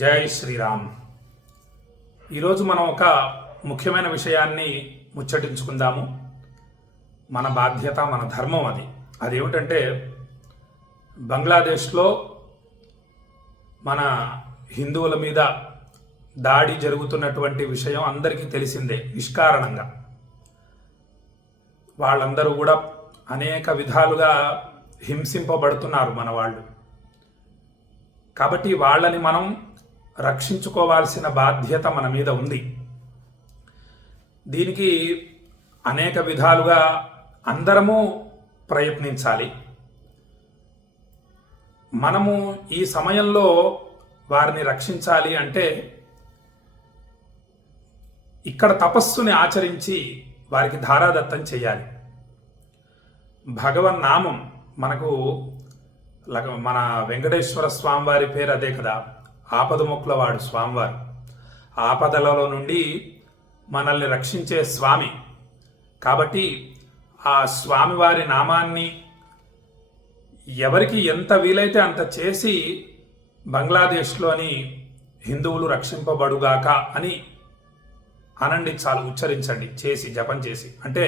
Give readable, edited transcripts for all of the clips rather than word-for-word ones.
జై శ్రీరామ్. ఈరోజు మనం ఒక ముఖ్యమైన విషయాన్ని ముచ్చటించుకుందాము. మన బాధ్యత, మన ధర్మం అదేమిటంటే బంగ్లాదేశ్లో మన హిందువుల మీద దాడి జరుగుతున్నటువంటి విషయం అందరికీ తెలిసిందే. నిష్కారణంగా వాళ్ళందరూ కూడా అనేక విధాలుగా హింసింపబడుతున్నారు మన వాళ్ళు. కాబట్టి వాళ్ళని మనం రక్షించుకోవాల్సిన బాధ్యత మన మీద ఉంది. దీనికి అనేక విధాలుగా అందరము ప్రయత్నించాలి. మనము ఈ సమయంలో వారిని రక్షించాలి అంటే ఇక్కడ తపస్సుని ఆచరించి వారికి ధారాదత్తం చేయాలి. భగవన్నామం మనకు మన వెంకటేశ్వర స్వామివారి పేరు అదే కదా, ఆపదముక్కులవాడు స్వామివారు. ఆపదలలో నుండి మనల్ని రక్షించే స్వామి. కాబట్టి ఆ స్వామివారి నామాన్ని ఎవరికి ఎంత వీలైతే అంత చేసి బంగ్లాదేశ్లోని హిందువులు రక్షింపబడుగాక అని అనండి చాలు, ఉచ్చరించండి, చేసి జపం చేసి. అంటే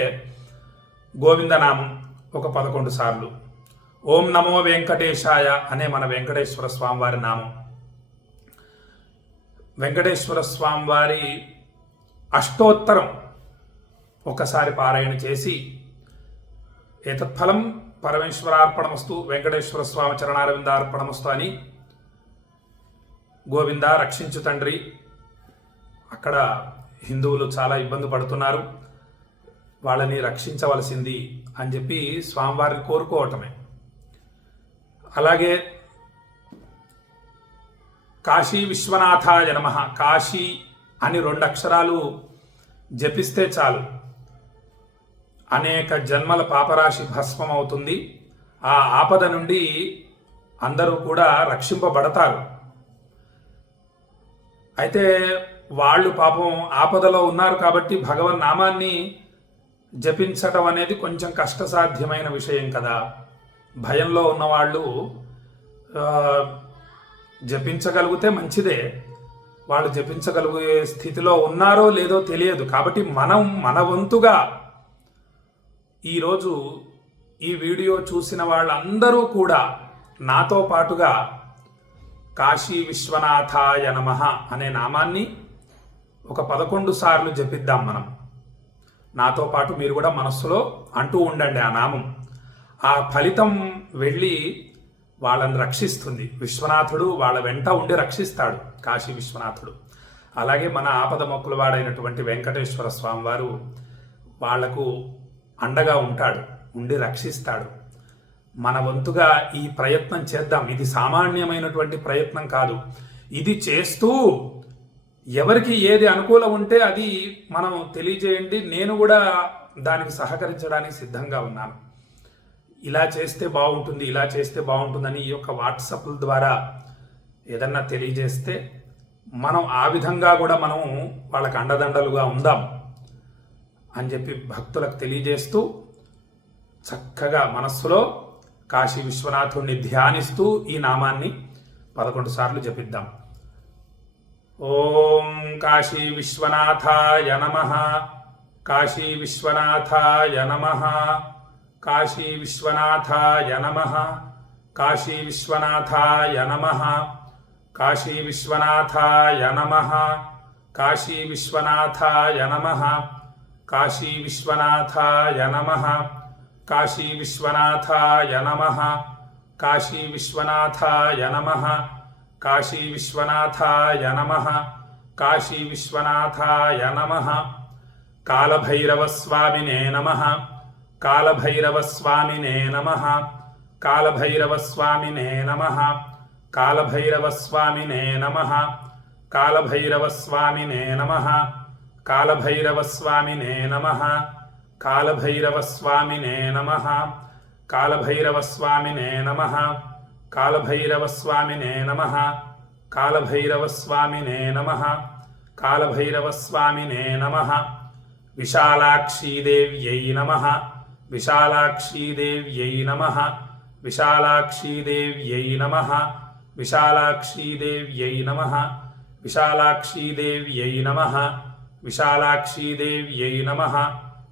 గోవిందనామం ఒక 11 సార్లు, ఓం నమో వెంకటేశాయ అనే మన వెంకటేశ్వర స్వామివారి నామం, వెంకటేశ్వర స్వామివారి అష్టోత్తరం ఒకసారి పారాయణ చేసి, ఏతత్ఫలం పరమేశ్వరార్పణమస్తు, వెంకటేశ్వర స్వామి చరణారవిందార్పణమస్తు అని, గోవింద రక్షించు తండ్రి, అక్కడ హిందువులు చాలా ఇబ్బంది పడుతున్నారు, వాళ్ళని రక్షించవలసింది అని చెప్పి స్వామివారిని కోరుకోవటమే. అలాగే కాశీ విశ్వనాథాయ నమః, కాశీ అని 2 అక్షరాలు జపిస్తే చాలు, అనేక జన్మల పాపరాశి భస్మం అవుతుంది. ఆ ఆపద నుండి అందరూ కూడా రక్షింపబడతారు. అయితే వాళ్ళు పాపం ఆపదలో ఉన్నారు కాబట్టి భగవన్ నామాన్ని జపించటం అనేది కొంచెం కష్టసాధ్యమైన విషయం కదా. భయంలో ఉన్నవాళ్ళు జపించగలిగితే మంచిదే. వాళ్ళు జపించగలిగే స్థితిలో ఉన్నారో లేదో తెలియదు. కాబట్టి మనం మన వంతుగా ఈరోజు ఈ వీడియో చూసిన వాళ్ళందరూ కూడా నాతో పాటుగా కాశీ విశ్వనాథాయ నమః అనే నామాన్ని ఒక 11 సార్లు జపిద్దాం మనం. నాతో పాటు మీరు కూడా మనస్సులో అంటూ ఉండండి ఆ నామం. ఆ ఫలితం వెళ్ళి వాళ్ళని రక్షిస్తుంది. విశ్వనాథుడు వాళ్ళ వెంట ఉండి రక్షిస్తాడు, కాశీ విశ్వనాథుడు. అలాగే మన ఆపద మొక్కుల వాడైనటువంటి వెంకటేశ్వర స్వామివారు వాళ్లకు అండగా ఉంటాడు, ఉండి రక్షిస్తాడు. మన వంతుగా ఈ ప్రయత్నం చేద్దాం. ఇది సామాన్యమైనటువంటి ప్రయత్నం కాదు. ఇది చేస్తూ ఎవరికి ఏది అనుకూలం ఉంటే అది మనం తెలియజేయండి. నేను కూడా దానికి సహకరించడానికి సిద్ధంగా ఉన్నాను. ఇలా చేస్తే బాగుంటుంది, ఇలా చేస్తే బాగుంటుందని ఈ యొక్క వాట్సాప్ల ద్వారా ఏదన్నా తెలియజేస్తే మనం ఆ విధంగా కూడా మనం వాళ్ళకి అండదండలుగా ఉందాం అని చెప్పి భక్తులకు తెలియజేస్తూ చక్కగా మనస్సులో కాశీ విశ్వనాథుడిని ధ్యానిస్తూ ఈ నామాన్ని 11 సార్లు జపిద్దాం. ఓం కాశీ విశ్వనాథాయ నమః, కాశీ విశ్వనాథాయ నమః, కాశీ విశ్వనాథాయ నమః, కాశీ విశ్వనాథాయ నమః, కాశీ విశ్వనాథాయ నమః, కాశీ విశ్వనాథాయ నమః, కాశీ విశ్వనాథాయ నమః, కాశీ విశ్వనాథాయ నమః, కాశీ విశ్వనాథాయ నమః, కాశీ విశ్వనాథాయ నమః, కాశీ విశ్వనాథాయ నమః, కాలభైరవ స్వామినే నమః, కాలభైరవ స్వామినే నమః, కాలభైరవ స్వామినే నమః, కాలభైరవ స్వామినే నమః, కాలభైరవ స్వామినే నమః, కాలభైరవ స్వామినే నమః, కాలభైరవ స్వామినే నమః, కాలభైరవ స్వామినే నమః, కాలభైరవ స్వామినే నమః, కాలభైరవ స్వామినే నమః, కాలభైరవ స్వామినే నమః, విశాలాక్షీదేవ్యై నమః, విశాలాక్షీదేవ్యై నమః, విశాలాక్షీదేవ్యై నమః, విశాలాక్షీదేవ్యై నమః విశాలాక్షీదేవ్యై నమః విశాలాక్షీదేవ్యై నమః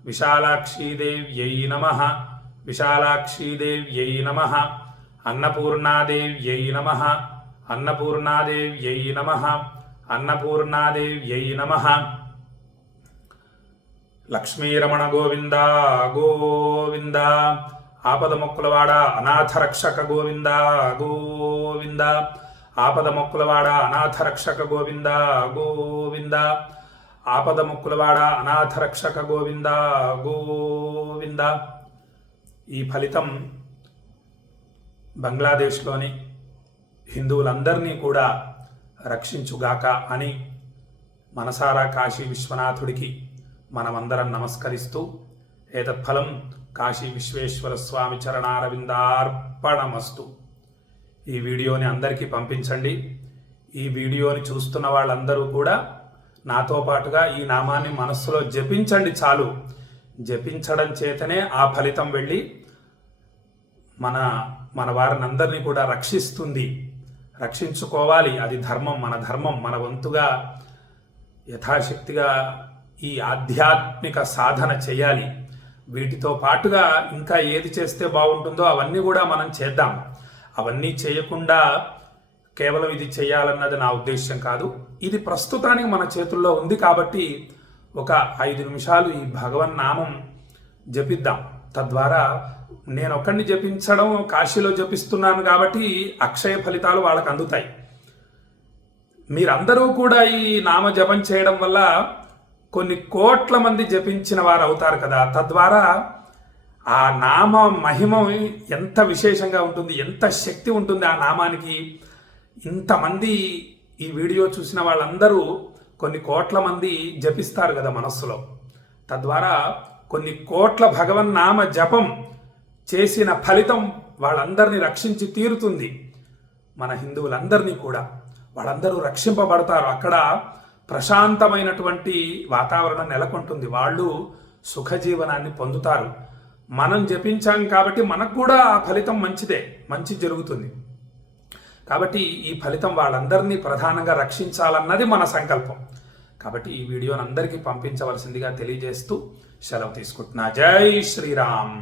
విశాలాక్షీదేవ్యై నమః విశాలాక్షీదేవ్యై నమః అన్నపూర్ణాదేవ్యై నమః అన్నపూర్ణాదేవ్యై నమః అన్నపూర్ణాదేవ్యై నమః లక్ష్మీరమణ గోవింద గోవింద ఆపదమొక్కులవాడ అనాథరక్షక గోవింద గోవింద ఆపదమొక్కులవాడ అనాథరక్షక గోవింద గోవింద ఆపదమొక్కులవాడ అనాథరక్షక గోవింద గోవింద. ఈ ఫలితం బంగ్లాదేశ్లోని హిందువులందరినీ కూడా రక్షించుగాక అని మనసారా కాశీ విశ్వనాథుడికి మనమందరం నమస్కరిస్తూ ఏతత్ఫలం కాశీ విశ్వేశ్వర స్వామి చరణారవిందార్పణమస్తు. ఈ వీడియోని అందరికీ పంపించండి. ఈ వీడియోని చూస్తున్న వాళ్ళందరూ కూడా నాతో పాటుగా ఈ నామాన్ని మనస్సులో జపించండి. చాలు, జపించడం చేతనే ఆ ఫలితం వెళ్ళి మన వారిని అందరినీ కూడా రక్షిస్తుంది. రక్షించుకోవాలి, అది ధర్మం, మన ధర్మం. మన వంతుగా యథాశక్తిగా ఈ ఆధ్యాత్మిక సాధన చేయాలి. వీటితో పాటుగా ఇంకా ఏది చేస్తే బాగుంటుందో అవన్నీ కూడా మనం చేద్దాం. అవన్నీ చేయకుండా కేవలం ఇది చేయాలన్నది నా ఉద్దేశ్యం కాదు. ఇది ప్రస్తుతానికి మన చేతుల్లో ఉంది కాబట్టి ఒక 5 నిమిషాలు ఈ భగవన్నామం జపిద్దాం. తద్వారా నేను ఒక్కడిని జపించడం, కాశీలో జపిస్తున్నాను కాబట్టి అక్షయ ఫలితాలు వాళ్ళకు అందుతాయి. మీరందరూ కూడా ఈ నామ జపం చేయడం వల్ల కొన్ని కోట్ల మంది జపించిన వారు అవుతారు కదా. తద్వారా ఆ నామ మహిమ ఎంత విశేషంగా ఉంటుంది, ఎంత శక్తి ఉంటుంది ఆ నామానికి. ఇంతమంది ఈ వీడియో చూసిన వాళ్ళందరూ కొన్ని కోట్ల మంది జపిస్తారు కదా మనస్సులో. తద్వారా కొన్ని కోట్ల భగవన్నామ జపం చేసిన ఫలితం వాళ్ళందరినీ రక్షించి తీరుతుంది. మన హిందువులందరినీ కూడా వాళ్ళందరూ రక్షింపబడతారు. అక్కడ ప్రశాంతమైనటువంటి వాతావరణం నెలకొంటుంది. వాళ్ళు సుఖజీవనాన్ని పొందుతారు. మనం జపించాం కాబట్టి మనకు కూడా ఆ ఫలితం మంచిదే, మంచి జరుగుతుంది. కాబట్టి ఈ ఫలితం వాళ్ళందరినీ ప్రధానంగా రక్షించాలన్నది మన సంకల్పం. కాబట్టి ఈ వీడియోని అందరికీ పంపించవలసిందిగా తెలియజేస్తూ సెలవు తీసుకుంటున్నా. జై శ్రీరామ్.